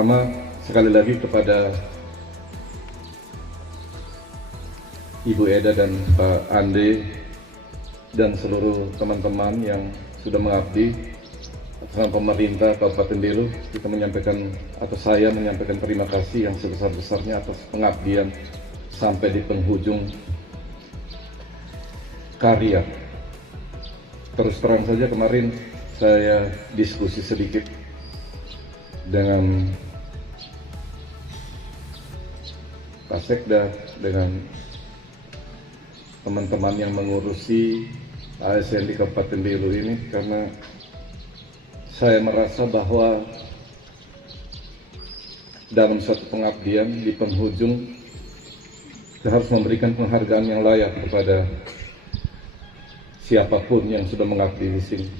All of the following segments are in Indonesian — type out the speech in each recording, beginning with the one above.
pertama sekali lagi kepada Ibu Eda dan Pak Ande dan seluruh teman-teman yang sudah mengabdi dengan pemerintah Kabupaten Belu, kita menyampaikan atau saya menyampaikan terima kasih yang sebesar-besarnya atas pengabdian sampai di penghujung karya. Terus terang saja kemarin saya diskusi sedikit dengan Pak Sekda, dengan teman-teman yang mengurusi ASN di Kabupaten Belu ini, karena saya merasa bahwa dalam suatu pengabdian di penghujung kita harus memberikan penghargaan yang layak kepada siapapun yang sudah mengabdi di sini.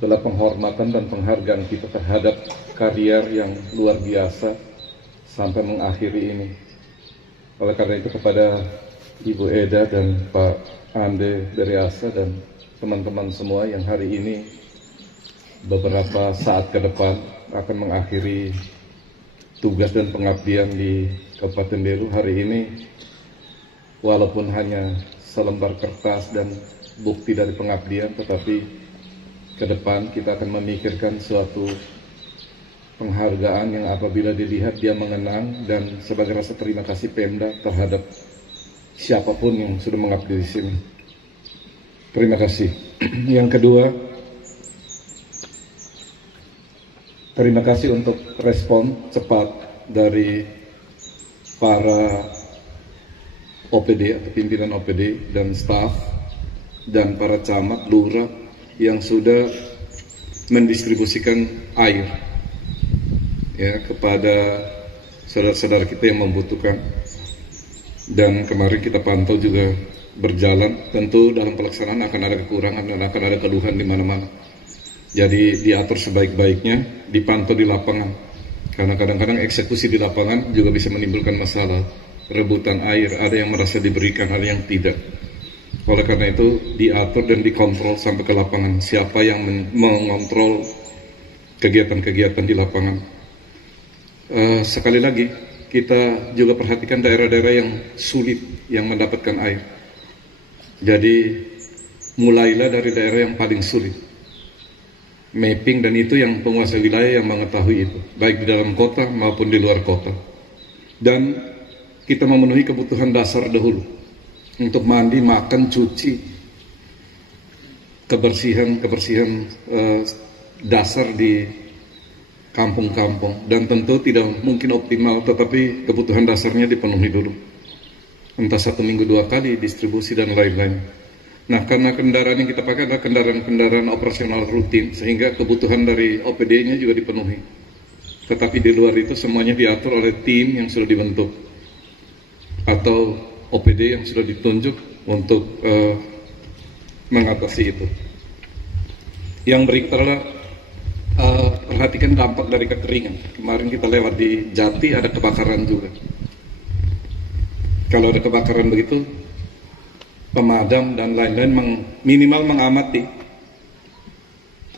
Adalah penghormatan dan penghargaan kita terhadap karier yang luar biasa sampai mengakhiri ini. Oleh karena itu kepada Ibu Eda dan Pak Ande dari ASA dan teman-teman semua yang hari ini beberapa saat ke depan akan mengakhiri tugas dan pengabdian di Kabupaten Belu hari ini, walaupun hanya selembar kertas dan bukti dari pengabdian, tetapi ke depan kita akan memikirkan suatu penghargaan yang apabila dilihat dia mengenang dan sebagai rasa terima kasih Pemda terhadap siapapun yang sudah mengabdi di sini. Terima kasih. Yang kedua, terima kasih untuk respon cepat dari para OPD atau pimpinan OPD dan staf dan para camat, lurah yang sudah mendistribusikan air ya kepada saudara-saudara kita yang membutuhkan. Dan kemarin kita pantau juga berjalan, tentu dalam pelaksanaan akan ada kekurangan dan akan ada keluhan di mana-mana. Jadi diatur sebaik-baiknya, dipantau di lapangan. Karena kadang-kadang eksekusi di lapangan juga bisa menimbulkan masalah. Rebutan air, ada yang merasa diberikan, ada yang tidak. Oleh karena itu diatur dan dikontrol sampai ke lapangan. Siapa yang mengontrol kegiatan-kegiatan di lapangan. Sekali lagi, kita juga perhatikan daerah-daerah yang sulit yang mendapatkan air. Jadi mulailah dari daerah yang paling sulit. Mapping, dan itu yang penguasa wilayah yang mengetahui itu, baik di dalam kota maupun di luar kota. Dan kita memenuhi kebutuhan dasar dahulu untuk mandi, makan, cuci, kebersihan dasar di kampung-kampung. Dan tentu tidak mungkin optimal, tetapi kebutuhan dasarnya dipenuhi dulu. Entah 1 minggu 2 kali distribusi dan lain-lain. Nah, karena kendaraan yang kita pakai adalah kendaraan operasional rutin, sehingga kebutuhan dari OPD-nya juga dipenuhi. Tetapi di luar itu semuanya diatur oleh tim yang sudah dibentuk atau OPD yang sudah ditunjuk untuk mengatasi itu. Yang berikut adalah perhatikan dampak dari kekeringan. Kemarin kita lewat di Jati, ada kebakaran juga. Kalau ada kebakaran begitu, pemadam dan lain-lain minimal mengamati.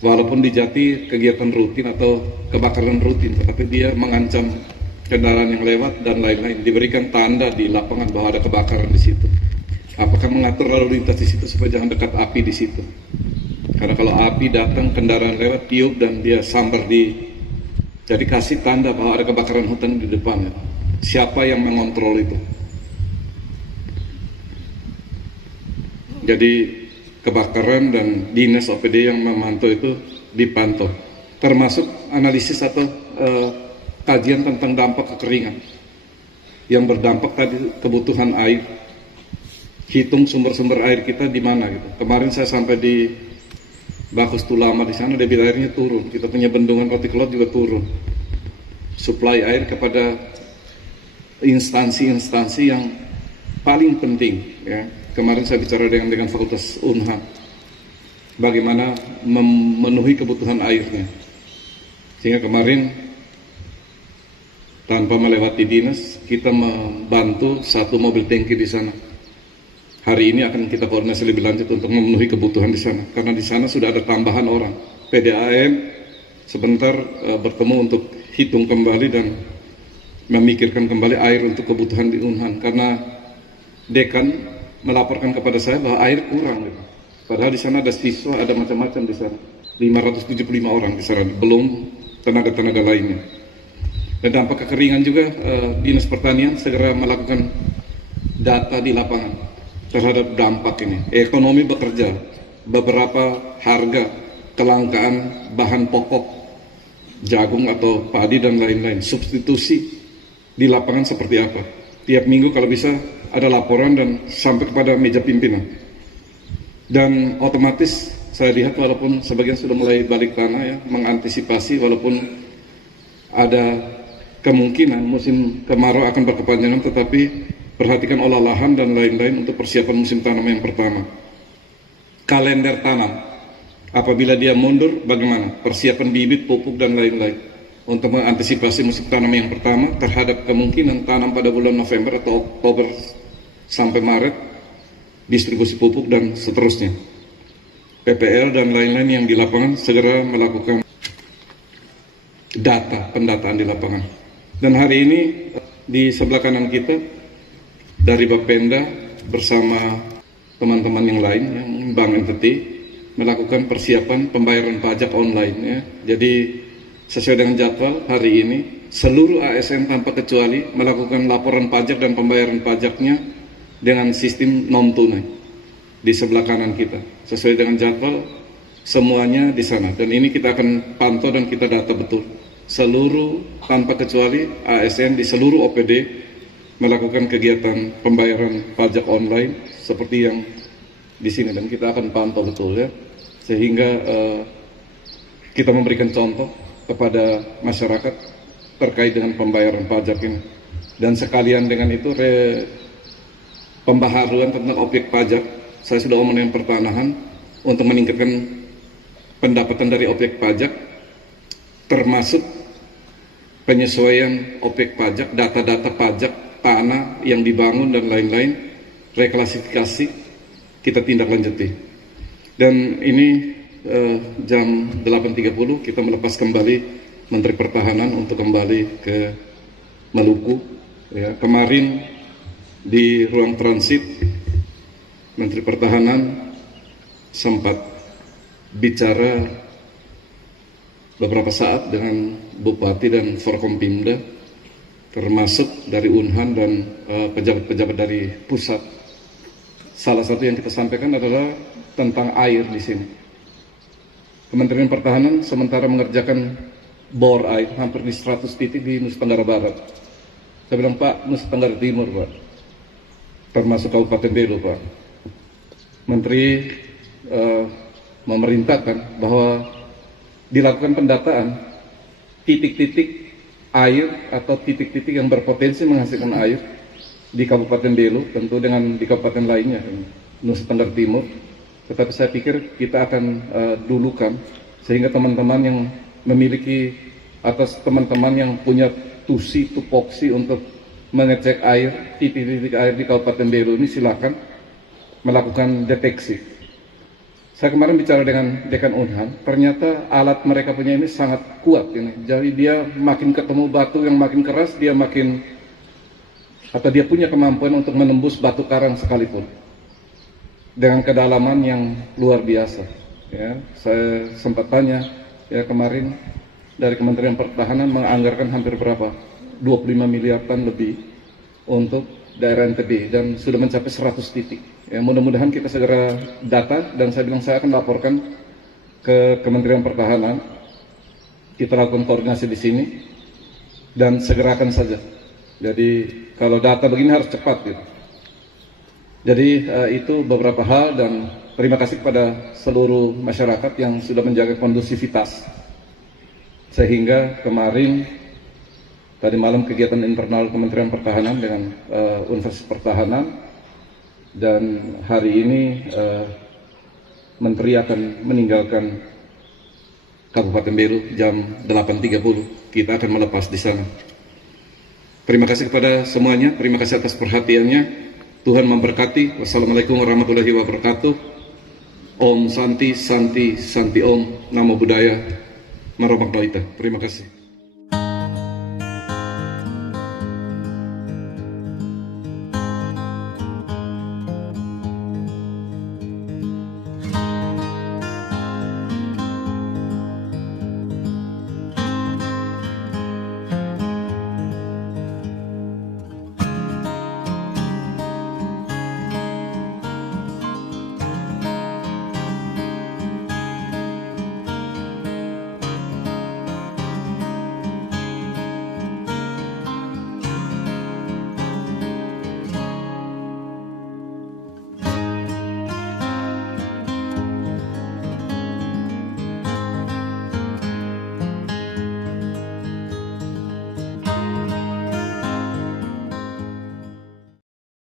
Walaupun di Jati kegiatan rutin atau kebakaran rutin, tetapi dia mengancam kendaraan yang lewat dan lain-lain, diberikan tanda di lapangan bahwa ada kebakaran di situ. Apakah mengatur lalu lintas di situ supaya jangan dekat api di situ? Karena kalau api datang, kendaraan lewat, tiup dan dia sambar jadi kasih tanda bahwa ada kebakaran hutan di depannya. Siapa yang mengontrol itu? Jadi kebakaran dan dinas OPD yang memantau itu dipantau, termasuk analisis atau kajian tentang dampak kekeringan yang berdampak tadi kebutuhan air. Hitung sumber-sumber air kita di mana gitu. Kemarin saya sampai di Bakus Tulama, di sana debit airnya turun. Kita punya bendungan Otiklot juga turun. Suplai air kepada instansi-instansi yang paling penting ya. Kemarin saya bicara dengan Fakultas Unham bagaimana memenuhi kebutuhan airnya. Sehingga kemarin tanpa melewati dinas, kita membantu 1 mobil tangki di sana. Hari ini akan kita koordinasi lebih lanjut untuk memenuhi kebutuhan di sana, karena di sana sudah ada tambahan orang. PDAM sebentar bertemu untuk hitung kembali dan memikirkan kembali air untuk kebutuhan di Unhan, karena dekan melaporkan kepada saya bahwa air kurang gitu. Padahal di sana ada siswa, ada macam-macam di sana, 575 orang di sana, belum tenaga-tenaga lainnya. Dan dampak kekeringan juga, Dinas Pertanian segera melakukan data di lapangan terhadap dampak ini. Ekonomi bekerja, beberapa harga, kelangkaan bahan pokok, jagung atau padi dan lain-lain, substitusi di lapangan seperti apa. Tiap minggu kalau bisa ada laporan dan sampai kepada meja pimpinan. Dan otomatis saya lihat walaupun sebagian sudah mulai balik tanah ya, mengantisipasi walaupun ada kemungkinan musim kemarau akan berkepanjangan, tetapi perhatikan olah lahan dan lain-lain untuk persiapan musim tanam yang pertama. Kalender tanam, apabila dia mundur bagaimana? Persiapan bibit, pupuk dan lain-lain untuk mengantisipasi musim tanam yang pertama terhadap kemungkinan tanam pada bulan November atau Oktober sampai Maret, distribusi pupuk dan seterusnya. PPL dan lain-lain yang di lapangan segera melakukan pendataan di lapangan. Dan hari ini di sebelah kanan kita dari Bapenda bersama teman-teman yang lain yang Bank Entity melakukan persiapan pembayaran pajak online ya. Jadi sesuai dengan jadwal hari ini seluruh ASN tanpa kecuali melakukan laporan pajak dan pembayaran pajaknya dengan sistem non tunai di sebelah kanan kita. Sesuai dengan jadwal semuanya di sana, dan ini kita akan pantau dan kita data betul. Seluruh tanpa kecuali ASN di seluruh OPD melakukan kegiatan pembayaran pajak online seperti yang di sini, dan kita akan pantau betul ya, sehingga kita memberikan contoh kepada masyarakat terkait dengan pembayaran pajak ini. Dan sekalian dengan itu pembaharuan tentang objek pajak, saya sudah omong dengan pertanahan untuk meningkatkan pendapatan dari objek pajak, termasuk penyesuaian objek pajak, data-data pajak, tanah yang dibangun dan lain-lain, reklasifikasi kita tindak lanjuti. Dan ini jam 8.30 kita melepas kembali Menteri Pertahanan untuk kembali ke Maluku ya. Kemarin di ruang transit Menteri Pertahanan sempat bicara beberapa saat dengan Bupati dan Forkompimda, termasuk dari Unhan dan pejabat-pejabat dari pusat. Salah satu yang kita sampaikan adalah tentang air di sini. Kementerian Pertahanan sementara mengerjakan bor air hampir di 100 titik di Nusa Tenggara Barat. Saya bilang, Pak, Nusa Tenggara Timur, Pak, termasuk Kabupaten Belu, Pak. Menteri memerintahkan bahwa dilakukan pendataan titik-titik air atau titik-titik yang berpotensi menghasilkan air di Kabupaten Belu, tentu dengan di kabupaten lainnya, Nusa Tenggara Timur. Tetapi saya pikir kita akan dulukan sehingga teman-teman yang memiliki atau teman-teman yang punya tupoksi untuk mengecek air, titik-titik air di Kabupaten Belu ini silakan melakukan deteksi. Saya kemarin bicara dengan Dekan Unhan, ternyata alat mereka punya ini sangat kuat ini. Jadi dia makin ketemu batu yang makin keras, dia punya kemampuan untuk menembus batu karang sekalipun dengan kedalaman yang luar biasa. Ya, saya sempat tanya ya kemarin dari Kementerian Pertahanan menganggarkan hampir berapa? 25 miliar ton lebih untuk daerah NTB dan sudah mencapai 100 titik. Ya, mudah-mudahan kita segera data, dan saya bilang saya akan laporkan ke Kementerian Pertahanan. Kita lakukan koordinasi di sini dan segerakan saja. Jadi kalau data begini harus cepat gitu. Jadi itu beberapa hal, dan terima kasih kepada seluruh masyarakat yang sudah menjaga kondusivitas. Sehingga kemarin, tadi malam kegiatan internal Kementerian Pertahanan dengan Universitas Pertahanan, dan hari ini Menteri akan meninggalkan Kabupaten Belu jam 8.30. Kita akan melepas di sana. Terima kasih kepada semuanya, terima kasih atas perhatiannya. Tuhan memberkati. Wassalamualaikum warahmatullahi wabarakatuh. Om Santi, Santi, Santi Om. Namo Buddhaya. Maro Magna Ita. Terima kasih.